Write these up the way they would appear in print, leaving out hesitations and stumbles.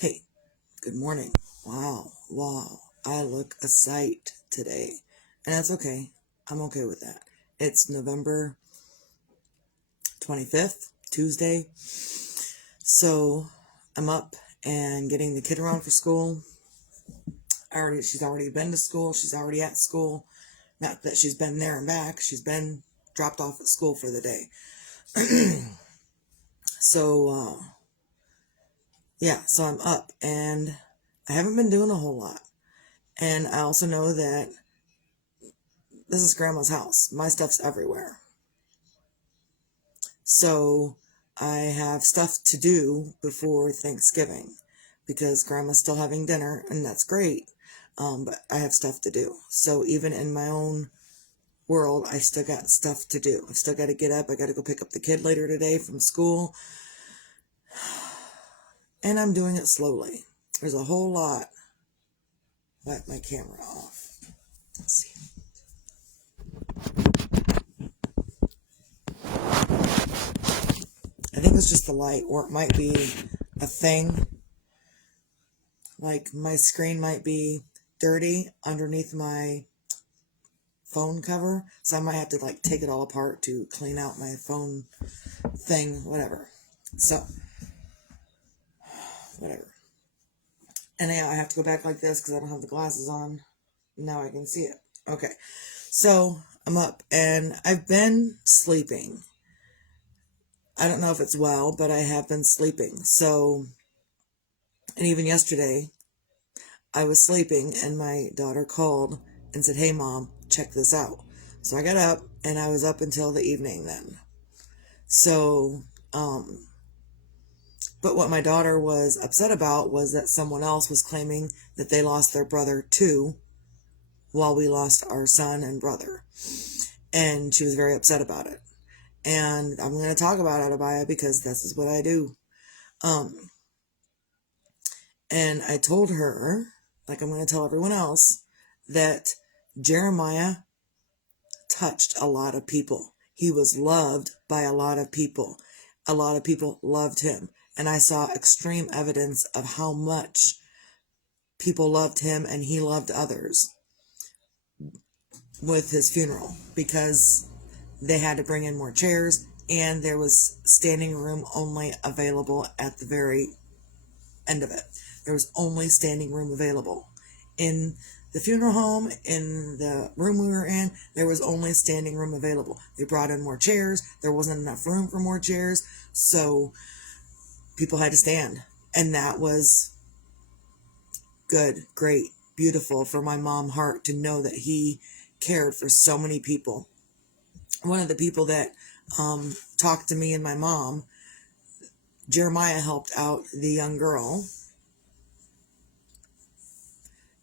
Hey, good morning. Wow. I look a sight today. And that's okay. I'm okay with that. It's November 25th, Tuesday. So I'm up and getting the kid around for school. She's already been to school. She's already at school. Not that she's been there and back. She's been dropped off at school for the day. So, so I'm up and I haven't been doing a whole lot. And I also know that this is Grandma's house. My stuff's everywhere. So I have stuff to do before Thanksgiving because Grandma's still having dinner, and that's great. But I have stuff to do. So even in my own world, I still got stuff to do. I've still got to get up. I got to go pick up the kid later today from school. And I'm doing it slowly. There's a whole lot. Wipe my camera off. Let's see. I think it's just the light, or it might be a thing. Like my screen might be dirty underneath my phone cover, so I might have to take it all apart to clean out my phone thing, whatever. So, whatever. And now I have to go back like this because I don't have the glasses on. Now I can see it. Okay. So, I'm up and I've been sleeping. I don't know if it's well, but I have been sleeping. So, and even yesterday, I was sleeping and my daughter called and said, "Hey mom, check this out." So I got up and I was up until the evening then. So, but what my daughter was upset about was that someone else was claiming that they lost their brother too, while we lost our son and brother. And she was very upset about it. And I'm going to talk about it, Abaya, because this is what I do. And I told her, like I'm going to tell everyone else, that Jeremiah touched a lot of people. He was loved by a lot of people. A lot of people loved him. And I saw extreme evidence of how much people loved him and he loved others with his funeral, because they had to bring in more chairs and there was standing room only available at the very end of it. There was only standing room available. In the funeral home, in the room we were in, there was only standing room available. They brought in more chairs. There wasn't enough room for more chairs, so people had to stand. And that was good, great, beautiful for my mom heart to know that he cared for so many people. One of the people that talked to me and my mom, Jeremiah helped out the young girl.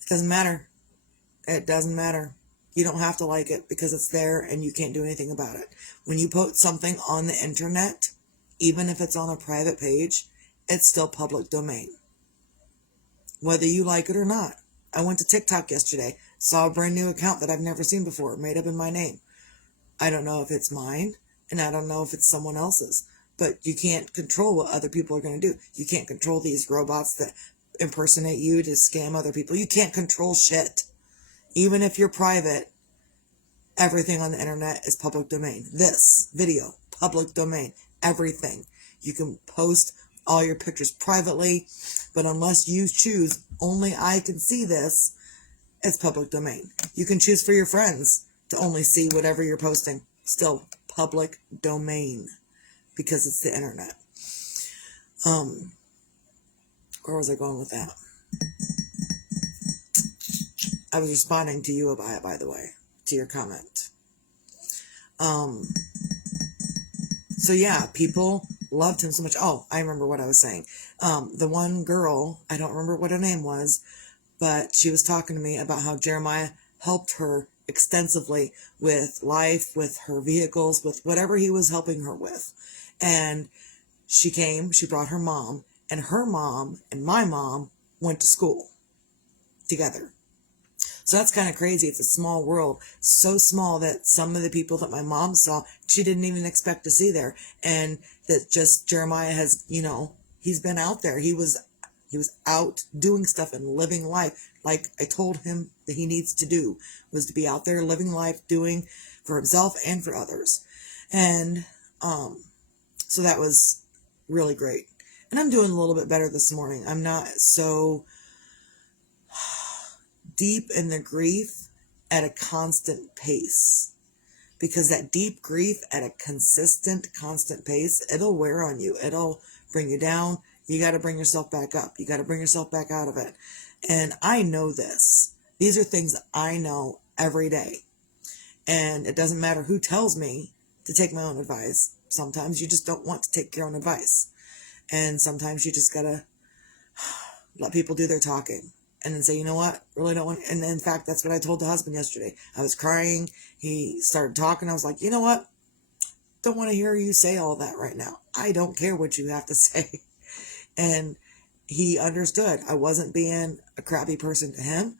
It doesn't matter. It doesn't matter. You don't have to like it because it's there and you can't do anything about it. When you put something on the internet, even if it's on a private page, it's still public domain, whether you like it or not. I went to TikTok yesterday, saw a brand new account that I've never seen before, made up in my name. I don't know if it's mine, and I don't know if it's someone else's, but you can't control what other people are going to do. You can't control these robots that impersonate you to scam other people. You can't control shit. Even if you're private, everything on the internet is public domain. This video, public domain, everything. You can post all your pictures privately, but unless you choose only I can see this, it's public domain. You can choose for your friends to only see whatever you're posting. Still public domain because it's the internet. Where was I going with that? I was responding to you, Abaya, by the way, to your comment. So yeah, people loved him so much. Oh, I remember what I was saying. The one girl, I don't remember what her name was, but she was talking to me about how Jeremiah helped her extensively with life, with her vehicles, with whatever he was helping her with. And she brought her mom, and her mom and my mom went to school together. So that's kind of crazy. It's a small world, so small that some of the people that my mom saw, she didn't even expect to see there. And that just Jeremiah has, he's been out there. He was He was out doing stuff and living life like I told him that he needs to do, was to be out there living life, doing for himself and for others. And so that was really great. And I'm doing a little bit better this morning. I'm not so deep in the grief at a constant pace, because that deep grief at a constant pace, it'll wear on you. It'll bring you down. You got to bring yourself back up. You got to bring yourself back out of it. And I know this. These are things that I know every day. And it doesn't matter who tells me to take my own advice. Sometimes you just don't want to take your own advice. And sometimes you just got to let people do their talking. And then say, you know what, really don't want, and in fact, that's what I told the husband yesterday. I was crying. He started talking. I was like, you know what, don't want to hear you say all that right now. I don't care what you have to say. And he understood. I wasn't being a crappy person to him,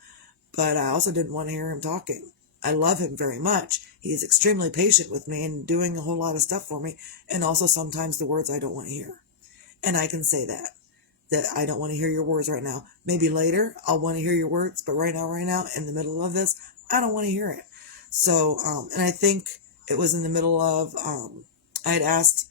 but I also didn't want to hear him talking. I love him very much. He is extremely patient with me and doing a whole lot of stuff for me. And also sometimes the words I don't want to hear. And I can say that I don't want to hear your words right now. Maybe later I'll want to hear your words, but right now, in the middle of this, I don't want to hear it. So, and I think it was in the middle of, I had asked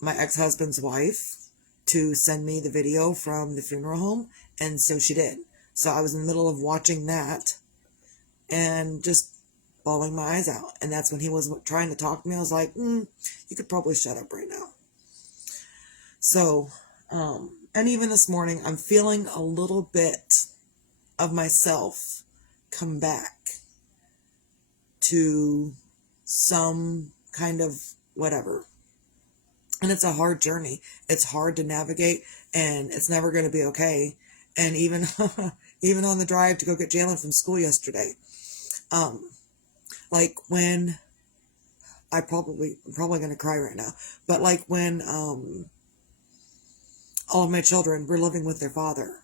my ex-husband's wife to send me the video from the funeral home, and so she did. So I was in the middle of watching that and just bawling my eyes out. And that's when he was trying to talk to me. I was like, you could probably shut up right now. So, and even this morning, I'm feeling a little bit of myself come back to some kind of whatever. And it's a hard journey. It's hard to navigate, and it's never going to be okay. And even, even on the drive to go get Jalen from school yesterday, like when I'm probably going to cry right now, but like when, all of my children were living with their father.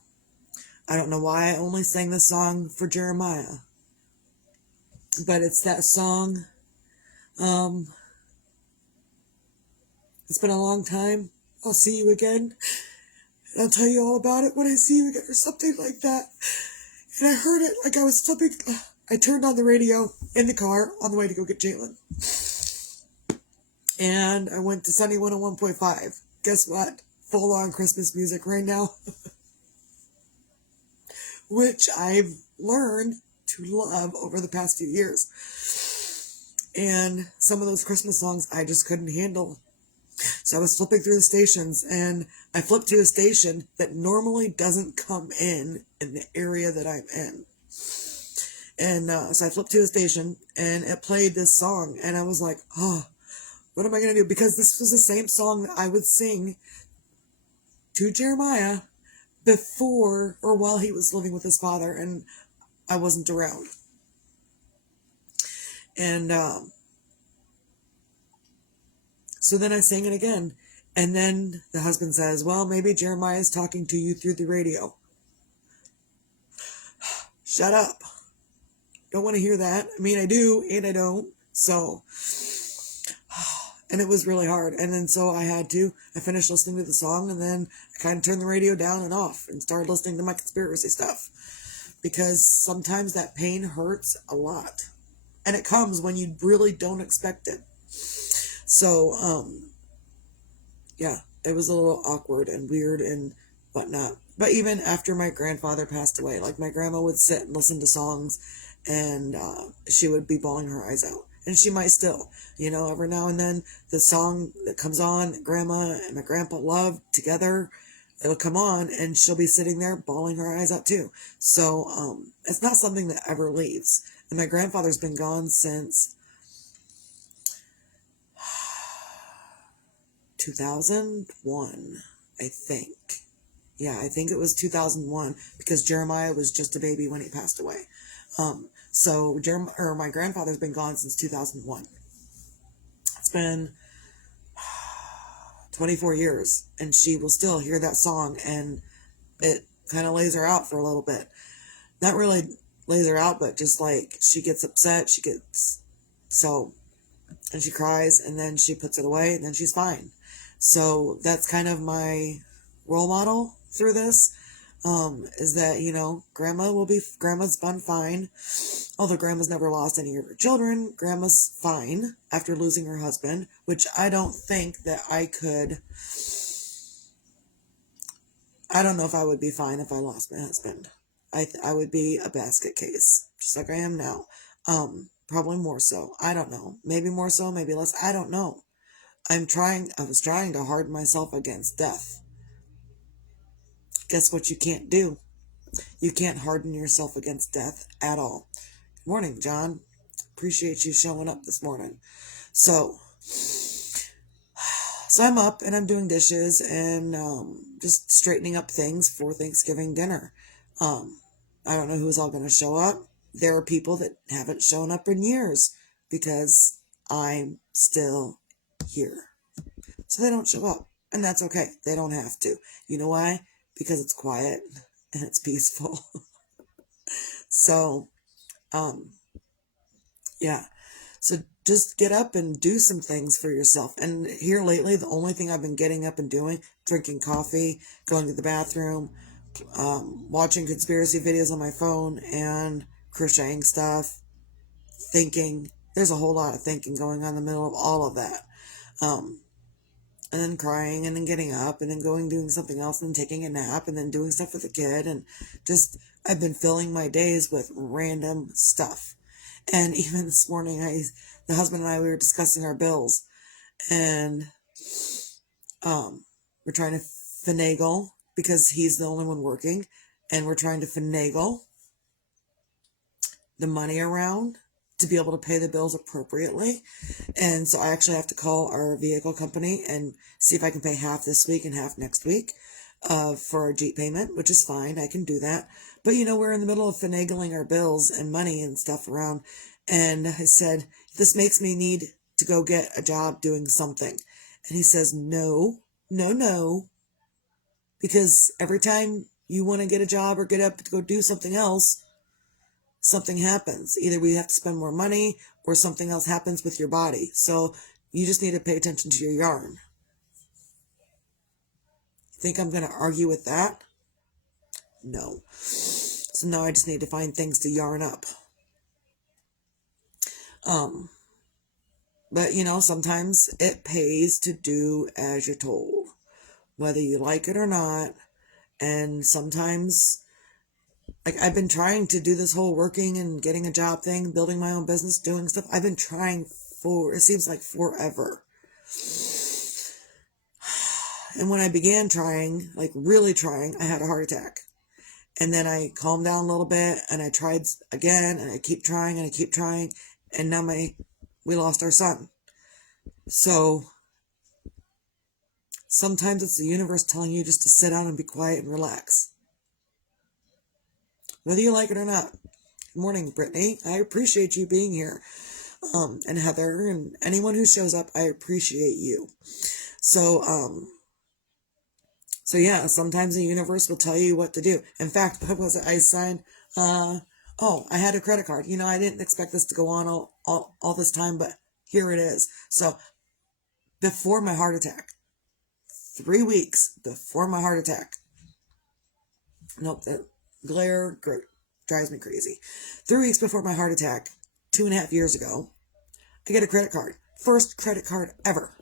I don't know why I only sang this song for Jeremiah, but it's that song. It's been a long time. I'll see you again. And I'll tell you all about it when I see you again, or something like that. And I heard it like I was flipping. I turned on the radio in the car on the way to go get Jalen. And I went to Sunny 101.5. Guess what? Full on Christmas music right now. Which I've learned to love over the past few years. And some of those Christmas songs I just couldn't handle. So I was flipping through the stations, and I flipped to a station that normally doesn't come in the area that I'm in. And so I flipped to a station, and it played this song, and I was like, oh, what am I going to do? Because this was the same song that I would sing to Jeremiah before or while he was living with his father and I wasn't around. And so then I sang it again. And then the husband says, well, maybe Jeremiah is talking to you through the radio. Shut up. Don't want to hear that. I mean, I do and I don't. So, and it was really hard. And then so I finished listening to the song, and then I kind of turned the radio down and off and started listening to my conspiracy stuff. Because sometimes that pain hurts a lot. And it comes when you really don't expect it. So, yeah, it was a little awkward and weird and whatnot. But even after my grandfather passed away, like my grandma would sit and listen to songs, and she would be bawling her eyes out. And she might still, every now and then, the song that comes on that grandma and my grandpa loved together, it'll come on, and she'll be sitting there bawling her eyes out too. So it's not something that ever leaves. And my grandfather's been gone since 2001, I think. Yeah, I think it was 2001, because Jeremiah was just a baby when he passed away. So my grandfather's been gone since 2001. It's been 24 years, and she will still hear that song, and it kind of lays her out for a little bit. Not really lays her out, but just like she gets upset, and she cries, and then she puts it away, and then she's fine. So that's kind of my role model through this. Is that, grandma's done fine. Although grandma's never lost any of her children, grandma's fine after losing her husband, which I don't think that I don't know if I would be fine if I lost my husband. I would be a basket case, just like I am now. Probably more so. I don't know. Maybe more so, maybe less. I don't know. I was trying to harden myself against death. Guess what you can't do? You can't harden yourself against death at all. Good morning, John. Appreciate you showing up this morning. So I'm up and I'm doing dishes and just straightening up things for Thanksgiving dinner. I don't know who's all going to show up. There are people that haven't shown up in years because I'm still here. So they don't show up. And that's okay. They don't have to. You know why? Because it's quiet and it's peaceful. So, yeah. So just get up and do some things for yourself. And here lately, the only thing I've been getting up and doing, drinking coffee, going to the bathroom, watching conspiracy videos on my phone, and crocheting stuff, thinking. There's a whole lot of thinking going on in the middle of all of that. And then crying, and then getting up, and then doing something else, and then taking a nap, and then doing stuff with the kid, and just, I've been filling my days with random stuff. And even this morning, the husband and I, we were discussing our bills, and we're trying to finagle, because he's the only one working, and we're trying to finagle the money around to be able to pay the bills appropriately. And so I actually have to call our vehicle company and see if I can pay half this week and half next week for our Jeep payment, which is fine. I can do that. But, we're in the middle of finagling our bills and money and stuff around. And I said, this makes me need to go get a job doing something. And he says, no, because every time you want to get a job or get up to go do something else, something happens. Either we have to spend more money or something else happens with your body. So you just need to pay attention to your yarn. Think I'm going to argue with that? No. So now I just need to find things to yarn up. But sometimes it pays to do as you're told, whether you like it or not. And sometimes, I've been trying to do this whole working and getting a job thing, building my own business, doing stuff. I've been trying it seems like forever. And when I began trying, really trying, I had a heart attack. And then I calmed down a little bit, and I tried again, and I keep trying, and I keep trying. And now we lost our son. So sometimes it's the universe telling you just to sit down and be quiet and relax. Whether you like it or not. Good morning, Brittany. I appreciate you being here. And Heather and anyone who shows up, I appreciate you. So yeah, sometimes the universe will tell you what to do. In fact, what was it I signed? I had a credit card. I didn't expect this to go on all this time, but here it is. So before my heart attack, 3 weeks before my heart attack. Nope, that glare drives me crazy. 3 weeks before my heart attack, 2.5 years ago, I get a credit card. First credit card ever.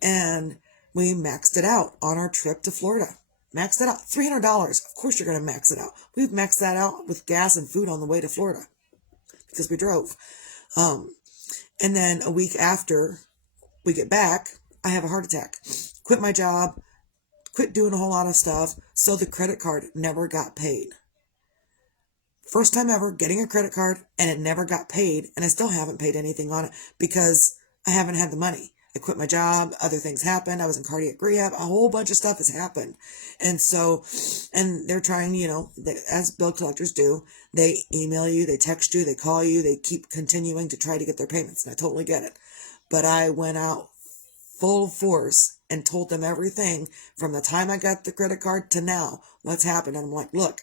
And we maxed it out on our trip to Florida. Maxed it out. $300. Of course you're going to max it out. We've maxed that out with gas and food on the way to Florida because we drove. And then a week after we get back, I have a heart attack. Quit my job. Quit doing a whole lot of stuff. So the credit card never got paid. First time ever getting a credit card and it never got paid. And I still haven't paid anything on it because I haven't had the money. I quit my job. Other things happened. I was in cardiac rehab. A whole bunch of stuff has happened. And so, and they're trying, as bill collectors do, they email you, they text you, they call you, they keep continuing to try to get their payments. And I totally get it. But I went out full force and told them everything from the time I got the credit card to now, what's happened. And I'm like, look,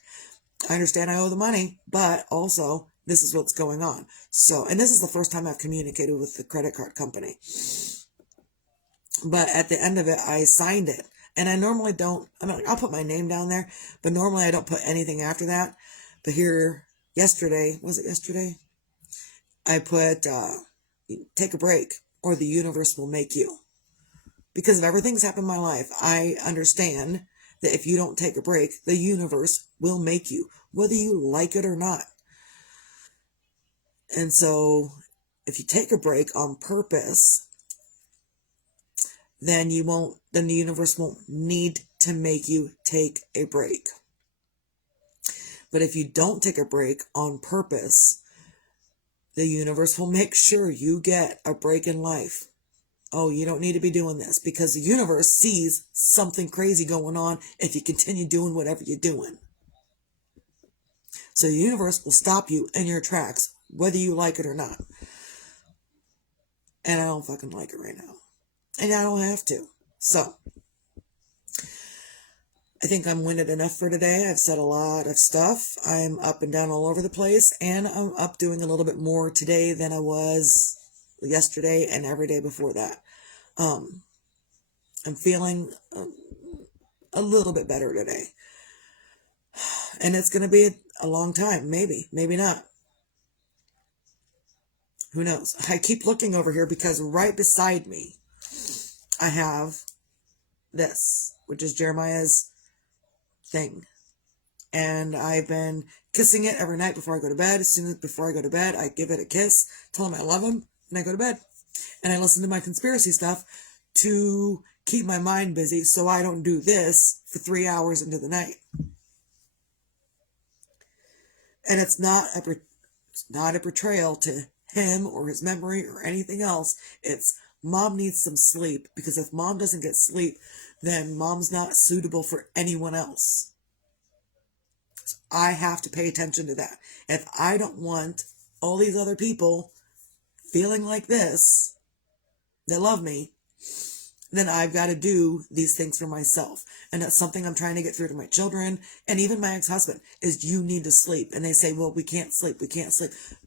I understand I owe the money, but also this is what's going on. So, and this is the first time I've communicated with the credit card company. But at the end of it, I signed it. And I normally don't, I mean, I'll put my name down there, but normally I don't put anything after that. But here, yesterday, was it yesterday? I put, take a break or the universe will make you. Because of everything's happened in my life, I understand that if you don't take a break, the universe will make you, whether you like it or not. And so if you take a break on purpose, then the universe won't need to make you take a break. But if you don't take a break on purpose, the universe will make sure you get a break in life. Oh, you don't need to be doing this, because the universe sees something crazy going on if you continue doing whatever you're doing. So the universe will stop you in your tracks, whether you like it or not. And I don't fucking like it right now. And I don't have to. So I think I'm winded enough for today. I've said a lot of stuff. I'm up and down all over the place, and I'm up doing a little bit more today than I was yesterday and every day before that. I'm feeling a little bit better today. And it's going to be a long time. Maybe not. Who knows? I keep looking over here because right beside me, I have this, which is Jeremiah's thing. And I've been kissing it every night before I go to bed. As soon as before I go to bed, I give it a kiss, tell him I love him, and I go to bed. And I listen to my conspiracy stuff to keep my mind busy so I don't do this for 3 hours into the night. And it's not a betrayal to him or his memory or anything else. It's mom needs some sleep, because if mom doesn't get sleep, then mom's not suitable for anyone else. So I have to pay attention to that. If I don't want all these other people feeling like this, that love me, then I've got to do these things for myself. And that's something I'm trying to get through to my children and even my ex-husband, is you need to sleep. And they say, well, we can't sleep.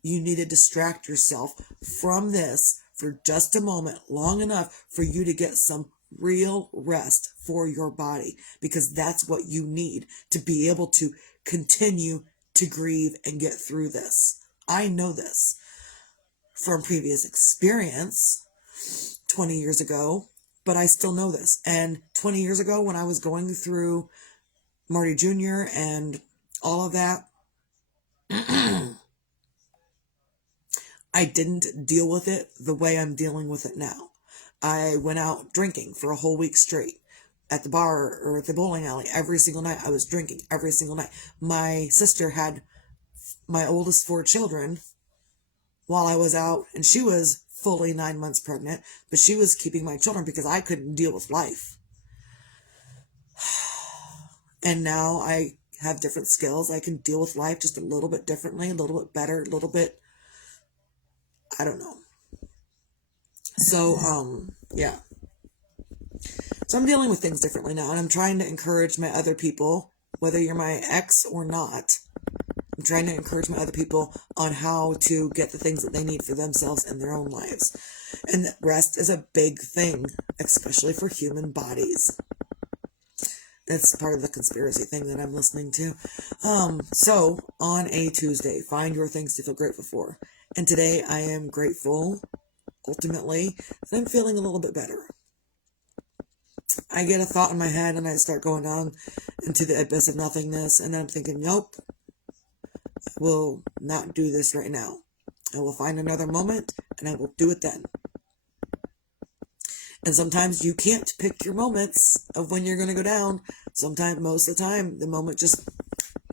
You need to distract yourself from this for just a moment, long enough for you to get some real rest for your body, because that's what you need to be able to continue to grieve and get through this. I know this from previous experience 20 years ago. But I still know this. And 20 years ago, when I was going through Marty Jr. and all of that, I didn't deal with it the way I'm dealing with it now. I went out drinking for a whole week straight at the bar or at the bowling alley every single night. I was drinking every single night. My sister had my oldest 4 children while I was out, and she was fully 9 months pregnant, but she was keeping my children because I couldn't deal with life. And now I have different skills. I can deal with life just a little bit differently, a little bit better, a little bit, I don't know. So, yeah. So I'm dealing with things differently now, and I'm trying to encourage my other people, whether you're my ex or not. I'm trying to encourage my other people on how to get the things that they need for themselves in their own lives. And rest is a big thing, especially for human bodies. It's part of the conspiracy thing that I'm listening to. So, on a Tuesday, find your things to feel grateful for. And today I am grateful, ultimately, that I'm feeling a little bit better. I get a thought in my head and I start going down into the abyss of nothingness, and I'm thinking, nope, I will not do this right now. I will find another moment and I will do it then. And sometimes you can't pick your moments of when you're going to go down. Sometimes, most of the time, the moment just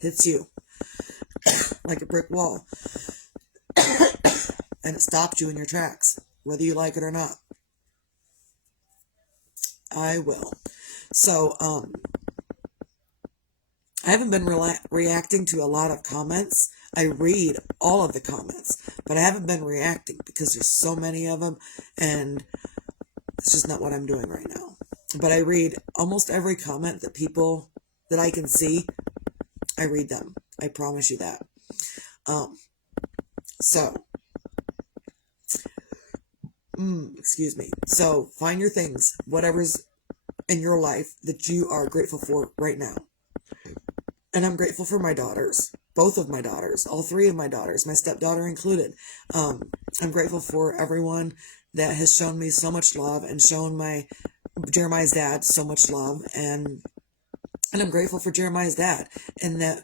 hits you like a brick wall. And it stops you in your tracks, whether you like it or not. I will. So, I haven't been reacting to a lot of comments. I read all of the comments, but I haven't been reacting because there's so many of them, and it's just not what I'm doing right now. But I read almost every comment that I can see. I read them. I promise you that. Excuse me. So find your things, whatever's in your life that you are grateful for right now. And I'm grateful for my daughters, both of my daughters, all three of my daughters, my stepdaughter included. I'm grateful for everyone that has shown me so much love and shown Jeremiah's dad so much love. And I'm grateful for Jeremiah's dad, and that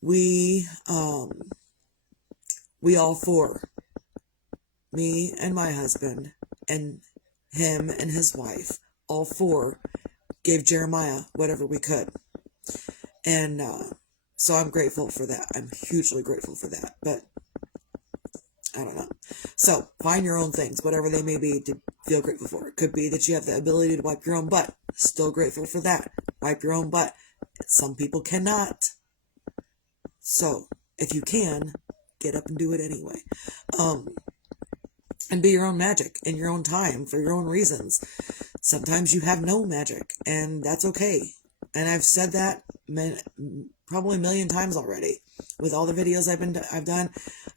we all four, me and my husband and him and his wife, all four gave Jeremiah whatever we could. And so I'm grateful for that. I'm hugely grateful for that. But I don't know. So find your own things, whatever they may be, to feel grateful for. It could be that you have the ability to wipe your own butt. Still grateful for that. Wipe your own butt. Some people cannot. So if you can, get up and do it anyway. And be your own magic in your own time for your own reasons. Sometimes you have no magic, and that's okay. And I've said that probably a million times already. With all the videos I've done,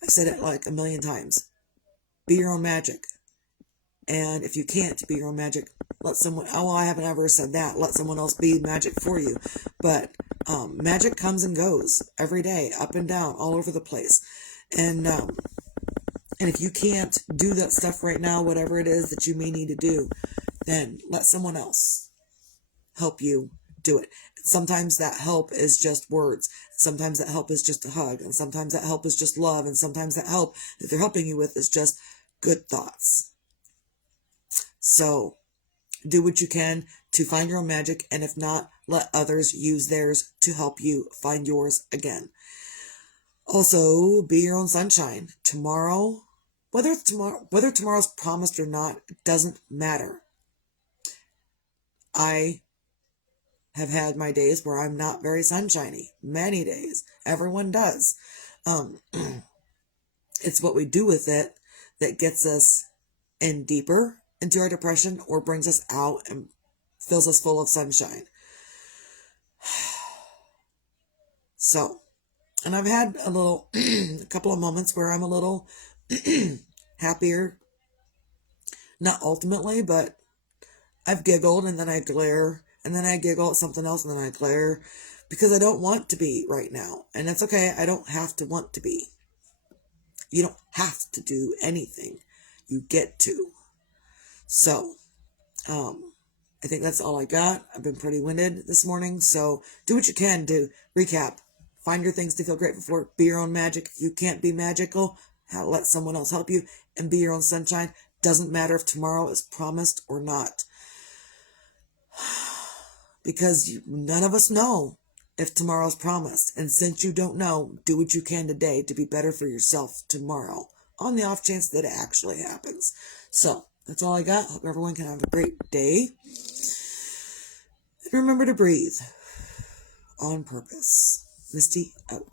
I've said it like a million times. Be your own magic. And if you can't be your own magic, let someone, oh, I haven't ever said that. Let someone else be magic for you. But magic comes and goes every day, up and down, all over the place. And if you can't do that stuff right now, whatever it is that you may need to do, then let someone else help you do it. Sometimes that help is just words. Sometimes that help is just a hug. And sometimes that help is just love. And sometimes that help that they're helping you with is just good thoughts. So do what you can to find your own magic. And if not, let others use theirs to help you find yours again. Also, be your own sunshine. Tomorrow, whether tomorrow's promised or not, it doesn't matter. I have had my days where I'm not very sunshiny. Many days. Everyone does. It's what we do with it that gets us in deeper into our depression or brings us out and fills us full of sunshine. So, and I've had a couple of moments where I'm a little happier. Not ultimately, but I've giggled and then I glare. And then I giggle at something else and then I glare because I don't want to be right now. And that's okay. I don't have to want to be. You don't have to do anything. You get to. So, I think that's all I got. I've been pretty winded this morning. So do what you can to recap. Find your things to feel grateful for. Be your own magic. If you can't be magical, let someone else help you. And be your own sunshine. Doesn't matter if tomorrow is promised or not. Because none of us know if tomorrow's promised. And since you don't know, do what you can today to be better for yourself tomorrow, on the off chance that it actually happens. So, that's all I got. Hope everyone can have a great day. And remember to breathe on purpose. Misty out.